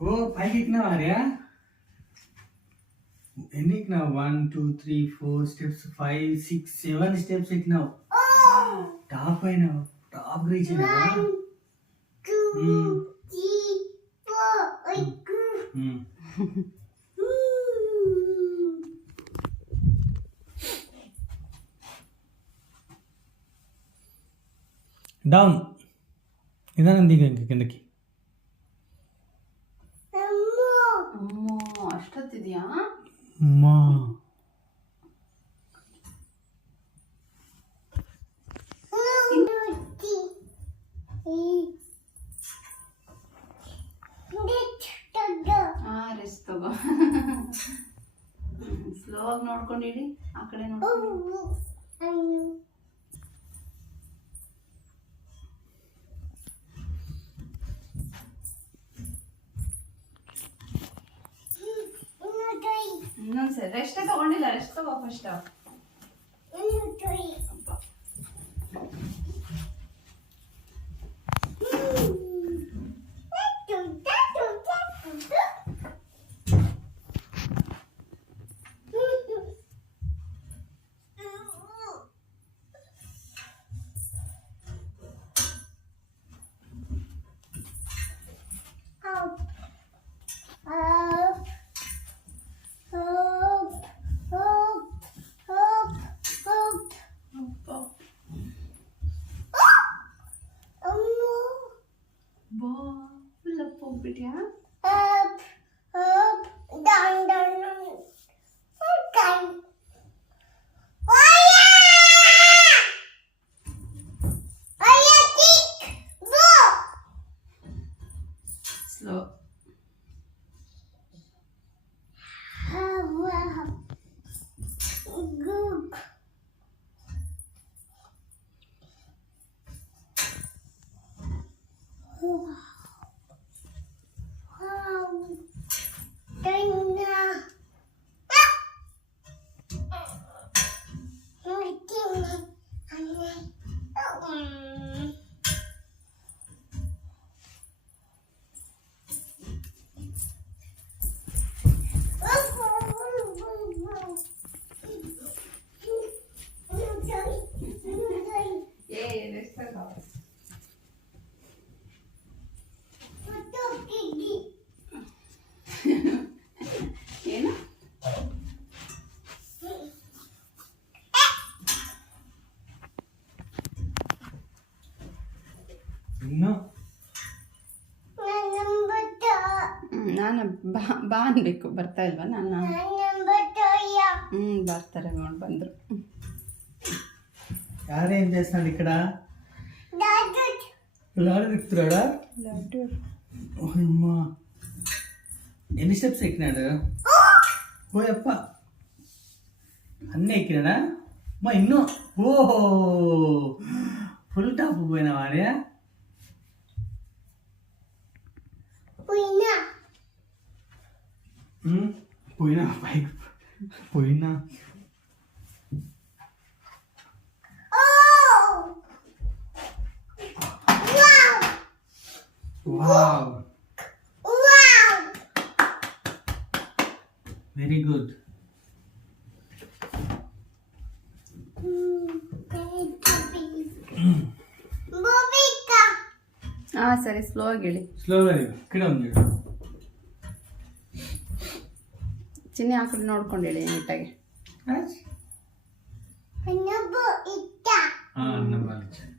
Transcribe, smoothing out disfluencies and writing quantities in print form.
ఓ పైకి ఎక్కినావా ఆర్య ఎన్ని ఎక్కినావు 1 2 3 4 స్టెప్స్ 5 6 7 స్టెప్స్ ఎక్కినావు టాప్ అయినావు టాప్ రీచ్ అయినావా 1 2 3 డౌన్ నిదానం దిగు ఇంక కిందకి ಅಮ್ಮೋ ಅಷ್ಟೊತ್ತಿದ್ಯಾ ಅಮ್ಮಾ ರೆಸ್ಟ್ ತಗೋ ಸ್ಲೋ ಆಗಿ ನೋಡ್ಕೊಂಡಿಡಿ ಆ ಕಡೆ ನೋಡ್ಕೊಂಡು ಇನ್ನೊಂದ್ಸರಿ ರೆಸ್ಟ್ ತಗೊಂಡಿಲ್ಲ ರೆಸ್ಟ್ ತಗೋ ಫಸ್ಟ್ ಫುಲ್ ಅಪ್ ಹೋಗ್ಬಿಟ್ಯಾ ಸ್ಲೋ ಏನು ಇನ್ನು ನಾನು ಬಾ ಅನ್ಬೇಕು ಬರ್ತಾ ಇಲ್ವಾ ನಾನು ಬರ್ತಾರೆ ನೋಡಿ ಬಂದರು యారేం చేస్తున్నాడు ఇక్కడ లారీ ఎక్కుతున్నాడా లడ్డు అమ్మా ఎన్ని స్టెప్స్ ఎక్కినాడు ఓ అప్ప అన్నీ ఎక్కినాడా అమ్మా ఇన్నో ఓహో ఫుల్ టాప్ పోయినావా ఆర్య పోయినా పైకి పోయినా Wow. Very good. ಸರಿ ಸ್ಲೋ ಆಗಿ ಹೇಳಿ ಸ್ಲೋగా ఇక్కడ ఉంది ಚಿನ್ನಿ ಆ ಕಡೆ ನೋಡ್ಕೊಂಡು ಹೇಳಿ ನೀಟಾಗಿ అన్న బాలిచ్చా